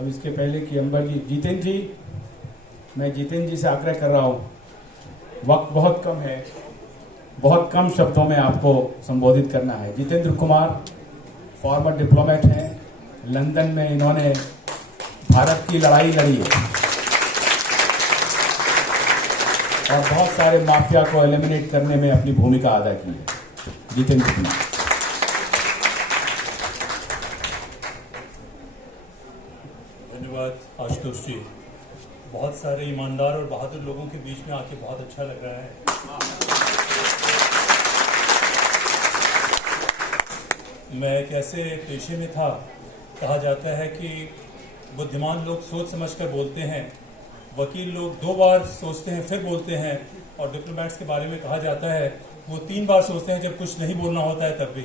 अब इसके पहले कि अंबर जी, जितेंद्र जी, मैं जितेंद्र जी से आग्रह कर रहा हूँ, वक्त बहुत कम है, बहुत कम शब्दों में आपको संबोधित करना है। जितेंद्र कुमार फॉर्मर डिप्लोमेट हैं, लंदन में इन्होंने भारत की लड़ाई लड़ी है और बहुत सारे माफिया को एलिमिनेट करने में अपनी भूमिका अदा की है। जितेंद्र कुमार। धन्यवाद आशुतोष जी। बहुत सारे ईमानदार और बहादुर लोगों के बीच में आके बहुत अच्छा लग रहा है। मैं एक ऐसे पेशे में था, कहा जाता है कि बुद्धिमान लोग सोच समझकर बोलते हैं, वकील लोग 2 बार सोचते हैं फिर बोलते हैं, और डिप्लोमेट्स के बारे में कहा जाता है वो 3 बार सोचते हैं जब कुछ नहीं बोलना होता है तब भी।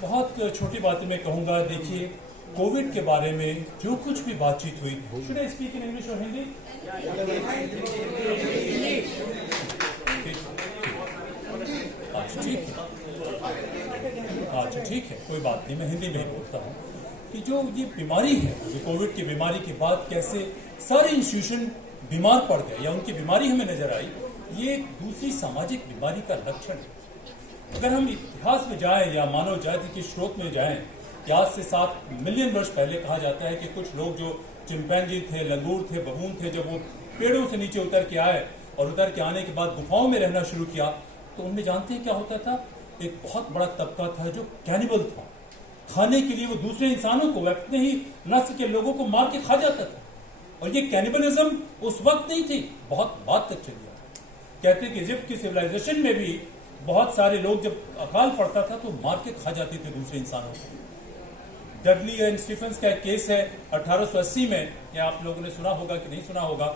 बहुत छोटी बातें मैं कहूंगा। देखिए, कोविड के बारे में जो कुछ भी बातचीत हुई, should I speak in English और हिंदी? अच्छा ठीक है, कोई बात नहीं, मैं हिंदी में ही बोलता हूँ कि जो ये बीमारी है, जो कोविड की बीमारी के बाद कैसे सारे इंस्टीट्यूशन बीमार पड़ गए या उनकी बीमारी हमें नजर आई, ये एक दूसरी सामाजिक बीमारी का लक्षण है। अगर हम इतिहास में जाएं या मानव जाति के स्रोत में जाएं, आज से 7 मिलियन वर्ष पहले कहा जाता है कि कुछ लोग जो चिंपैंजी थे, लंगूर थे, बबून थे, जब वो पेड़ों से नीचे उतर के आए और उतर के आने के बाद गुफाओं में रहना शुरू किया, तो उनमें जानते हैं क्या होता था? एक बहुत बड़ा तबका था जो कैनिबल था। खाने के लिए वो दूसरे इंसानों को, अपने ही नस्ल के लोगों को मार के खा जाता था। और ये कैनिबलिज्म उस वक्त नहीं थी, बहुत बाद तक चली आई। कहते कि इजिप्ट की सिविलाइजेशन में भी बहुत सारे लोग जब अकाल पड़ता था तो मार के खा जाते थे दूसरे इंसानों को। डडली एंड स्टीफेंस का एक केस है 1880 में, या आप लोगों ने सुना होगा कि नहीं सुना होगा,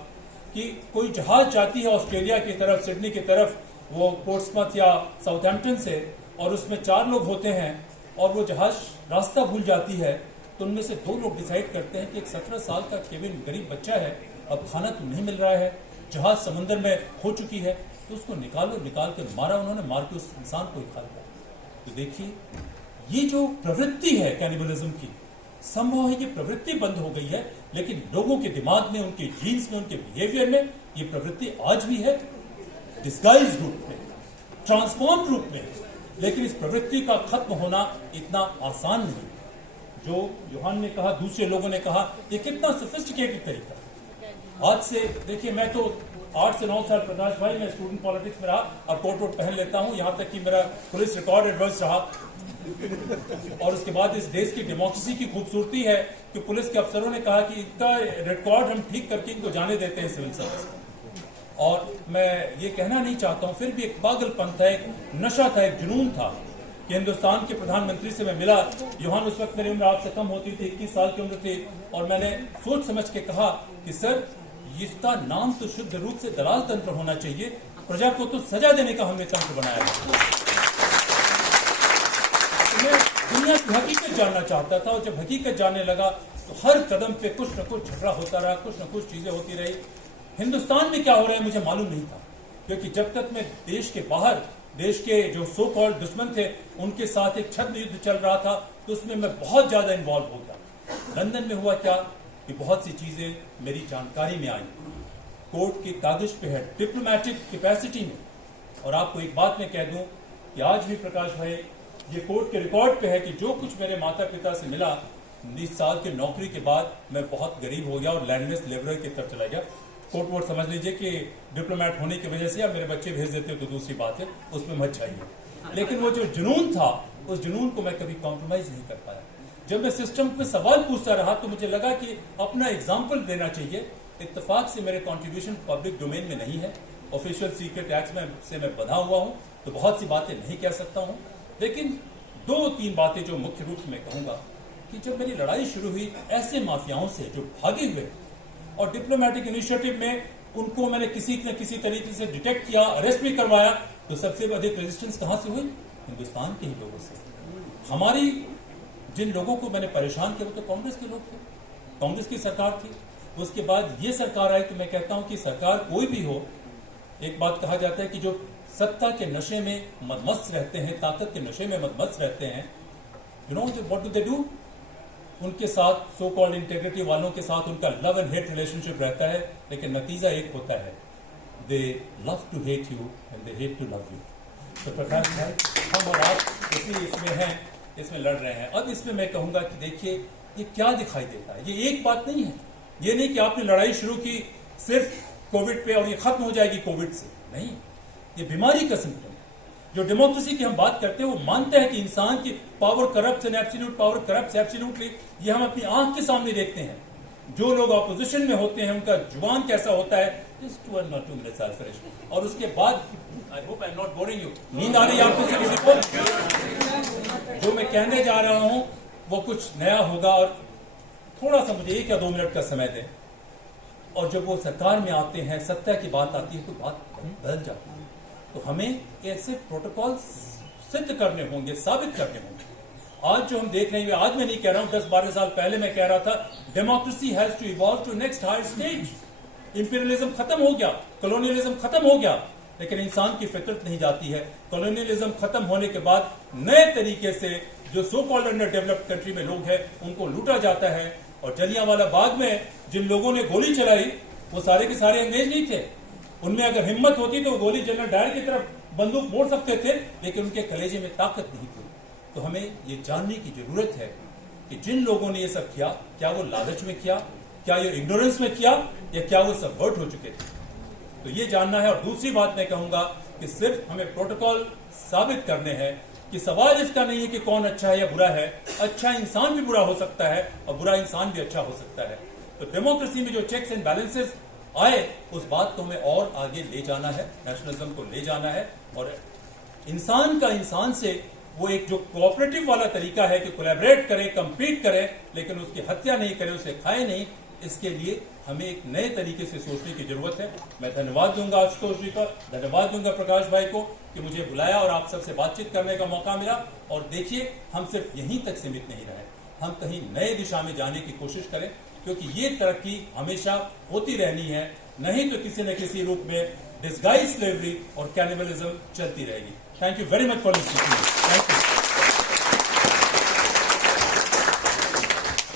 कि कोई जहाज जाती है ऑस्ट्रेलिया की तरफ, सिडनी की तरफ, वो पोर्ट्समथ या साउथहैम्पटन से, और उसमें 4 लोग होते हैं और वो जहाज रास्ता भूल जाती है, तो उनमें से 2 लोग डिसाइड करते हैं कि एक 17 साल का केविन गरीब बच्चा है, अब खाना तो नहीं मिल रहा है, जहाज समुद्र में खो चुकी है, तो उसको निकाल के मारा उन्होंने, मार के उस इंसान को ही खा लिया। तो देखिए, ये जो प्रवृत्ति है कैनिबलिज्म की, संभव है ये प्रवृत्ति बंद हो गई है, लेकिन लोगों के दिमाग में, उनके जीन्स में, उनके बिहेवियर में ये प्रवृत्ति आज भी है, डिस्गाइज रूप में, ट्रांसफॉर्म रूप में। लेकिन इस प्रवृत्ति का खत्म होना इतना आसान नहीं। जो यूहान ने कहा, दूसरे लोगों ने कहा, ये कितना सोफिस्टिकेटेड तरीका है। आज से देखिए, मैं तो 8 से 9 साल, प्रकाश भाई, मैं स्टूडेंट पॉलिटिक्स में रहा और कोट वोट पहन लेता हूं, यहां तक कि मेरा पुलिस रिकॉर्ड एडवर्स रहा। और उसके बाद इस देश की डेमोक्रेसी की खूबसूरती है कि पुलिस के अफसरों ने कहा कि इनका रिकॉर्ड हम ठीक करके इनको जाने देते हैं सिविल सर्विस। और मैं ये कहना नहीं चाहता हूं, फिर भी एक पागलपन था, एक नशा था, एक जुनून था कि हिंदुस्तान के प्रधानमंत्री से मैं मिला। यूहान उस वक्त मेरी उम्र आपसे कम होती थी, 21 साल की उम्र थी, और मैंने सोच समझ के कहा कि सर, इसका नाम तो शुद्ध रूप से दलाल तंत्र होना चाहिए, प्रजा को तो सजा देने का हमने तंत्र बनाया है। मैं दुनिया की हकीकत जानना चाहता था, और जब हकीकत जानने लगा तो हर कदम पे कुछ न कुछ झगड़ा होता रहा, कुछ न कुछ चीजें होती रही। हिंदुस्तान में क्या हो रहा है मुझे मालूम नहीं था, क्योंकि जब तक मैं देश के बाहर, देश के जो सो कॉल्ड दुश्मन थे उनके साथ एक छद्म युद्ध चल रहा था, तो उसमें मैं बहुत ज्यादा इन्वॉल्व हो गया। लंदन में हुआ क्या कि बहुत सी चीजें मेरी जानकारी में आई, कोर्ट के कागज पे है, डिप्लोमेटिक कैपेसिटी में। और आपको एक बात मैं कह दूं कि आज भी प्रकाश भाई, ये कोर्ट के रिकॉर्ड पे है कि जो कुछ मेरे माता पिता से मिला, 20 साल की नौकरी के बाद मैं बहुत गरीब हो गया और लैंडलेस लेबरर की तरफ चला गया। कोर्ट वोट समझ लीजिए कि डिप्लोमेट होने की वजह से अब मेरे बच्चे भेज देते हो तो दूसरी बात है, उसमें मत जाइए। लेकिन वो जो जुनून था, उस जुनून को मैं कभी कॉम्प्रोमाइज नहीं कर पाया। जब मैं सिस्टम पे सवाल पूछता रहा तो मुझे लगा कि अपना एग्जाम्पल देना चाहिए। इत्तेफाक से मेरे कॉन्ट्रीब्यूशन पब्लिक डोमेन में नहीं है, ऑफिशियल सीक्रेट एक्ट में से मैं बंधा हुआ हूं, तो बहुत सी बातें नहीं कह सकता हूं। लेकिन 2-3 बातें जो मुख्य रूप से मैं कहूंगा कि जब मेरी लड़ाई शुरू हुई ऐसे माफियाओं से जो भागे हुए, और डिप्लोमेटिक इनिशिएटिव में उनको मैंने किसी न किसी तरीके से डिटेक्ट किया, अरेस्ट भी करवाया, तो सबसे अधिक रेजिस्टेंस कहां से हुई? हिंदुस्तान के ही लोगों से। हमारी जिन लोगों को मैंने परेशान किया वो तो कांग्रेस के लोग थे, कांग्रेस की सरकार थी। उसके बाद ये सरकार आई, तो मैं कहता हूं कि सरकार कोई भी हो, एक बात कहा जाता है कि जो सत्ता के नशे में मदमस्त रहते हैं, ताकत के नशे में मदमस्त रहते हैं, you know what do they do? उनके साथ सो कॉल्ड इंटेग्रिटी वालों के साथ उनका लव एंड हेट रिलेशनशिप रहता है, लेकिन नतीजा एक होता है, they love to hate you and they hate to love you. तो प्रकाश भाई, हम और आप इसी इसमें हैं, इसमें लड़ रहे हैं। अब इसमें मैं कहूंगा कि देखिए ये क्या दिखाई देता है। ये एक बात नहीं है, ये नहीं कि आपने लड़ाई शुरू की सिर्फ कोविड पे और ये खत्म हो जाएगी कोविड से, नहीं। ये बीमारी का सिम्टम है। जो डेमोक्रेसी की हम बात करते हैं वो मानते हैं कि इंसान की power corrupt and absolute power corrupt absolutely, ये हम अपनी आंख के सामने देखते हैं। जो लोग ऑपोजिशन में होते हैं उनका जुबान कैसा होता है, और उसके बाद I hope I am not boring you, नींद आ रही है आपको से किसी को? जो मैं कहने जा रहा हूं वो कुछ नया होगा और थोड़ा सा मुझे 1 या 2 मिनट का समय दें। और जब वो सरकार में आते हैं, सत्ता की बात आती है, तो बात बदल जाती है। तो हमें ऐसे प्रोटोकॉल सिद्ध करने होंगे, साबित करने होंगे। आज जो हम देख रहे हैं, आज मैं नहीं कह रहा हूं, 10-12 साल पहले मैं कह रहा था, democracy has to evolve to next higher stage. Imperialism खत्म हो गया, कॉलोनियलिज्म खत्म हो गया, लेकिन इंसान की फितरत नहीं जाती है। कॉलोनियलिज्म खत्म होने के बाद नए तरीके से जो so called under developed country में लोग हैं उनको लूटा जाता है। और जलियांवाला बाग में जिन लोगों ने गोली चलाई वो सारे के सारे अंग्रेज नहीं थे। उनमें अगर हिम्मत होती तो वो गोली जनरल डायर की तरफ बंदूक मोड़ सकते थे, लेकिन उनके कलेजे में ताकत नहीं थी। तो हमें ये जानने की जरूरत है कि जिन लोगों ने ये सब किया, क्या वो लालच में किया, क्या ये इग्नोरेंस में किया, या क्या वो सबवर्ट हो चुके थे। तो ये जानना है। और दूसरी बात मैं कहूंगा कि सिर्फ हमें प्रोटोकॉल साबित करने हैं कि सवाल इसका नहीं है कि कौन अच्छा है या बुरा है। अच्छा इंसान भी बुरा हो सकता है और बुरा इंसान भी अच्छा हो सकता है। तो डेमोक्रेसी में जो चेक्स एंड बैलेंसेस आए, उस बात को हमें और आगे ले जाना है, नेशनलिज्म को ले जाना है। और इंसान का इंसान से वो एक जो कोऑपरेटिव वाला तरीका है कि कोलैबोरेट करे, कंपीट करे, लेकिन उसकी हत्या नहीं करे, उसे खाए नहीं, इसके लिए हमें एक नए तरीके से सोचने की जरूरत है। मैं धन्यवाद दूंगा आशुतोष जी का, धन्यवाद दूंगा प्रकाश भाई को कि मुझे बुलाया और आप सबसे बातचीत करने का मौका मिला। और देखिए, हम सिर्फ यहीं तक सीमित नहीं रहे, हम कहीं नए दिशा में जाने की कोशिश करें, क्योंकि ये तरक्की हमेशा होती रहनी है, नहीं तो किसी न किसी रूप में डिस्गाइज स्लेवरी और कैनिबलिज्म चलती रहेगी। Thank you very much for listening. Thank you.